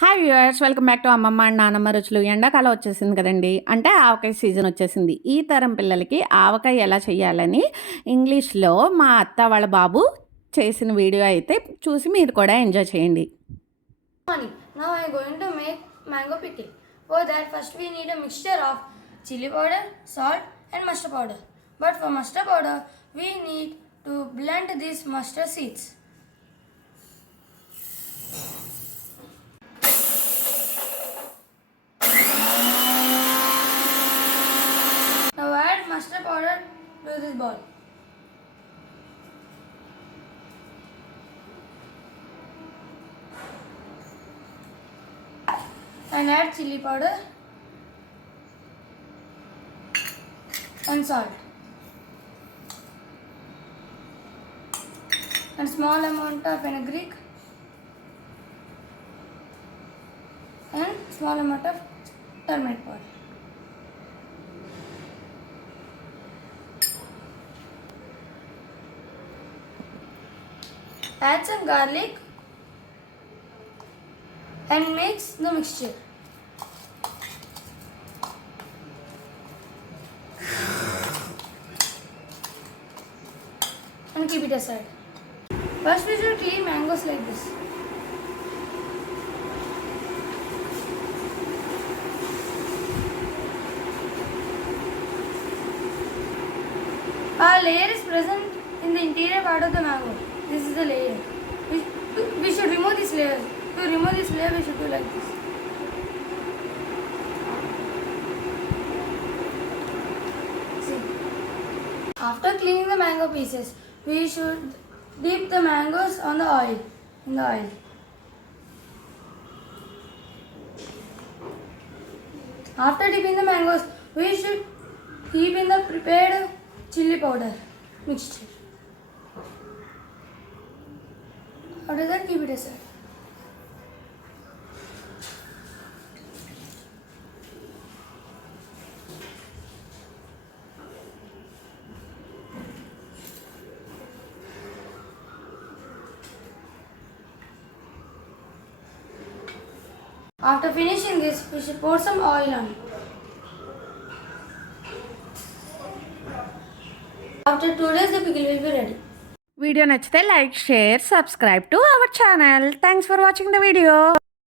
Hi yours welcome back to అమ్మమ్మ and నాన్నమ్మ రుచులు. ఎండాకాలం వచ్చేసింది కదండి. అంటే ఆవకాయ సీజన్ వచ్చేసింది. ఈ తరం పిల్లలకి ఆవకాయ ఎలా చేయాలని ఇంగ్లీష్లో మా అత్త వాళ్ళ బాబు చేసిన వీడియో అయితే చూసి మీరు కూడా ఎంజాయ్ చేయండి. Mango pickle oh that first we need a mixture of chilli powder salt and mustard powder but for mustard powder we need to blend these mustard seeds Mustard powder to this bowl. and add chili powder and salt and small amount of fenugreek and small amount of turmeric powder. Add some garlic and mix the mixture. And keep it aside. First we should clean mangoes like this. A layer is present in the interior part of the mango. This is the layer. We, we should remove this layer. To remove this layer, we should do like this. See. After cleaning the mango pieces, we should dip the mangoes on the oil. In the oil. After dipping the mangoes, we should keep in the prepared chili powder mixture. After that, keep it aside. After finishing this, we should pour some oil on. After two days, the pickle will be ready. Video నచ్చితే like share subscribe to our channel. Thanks for watching the video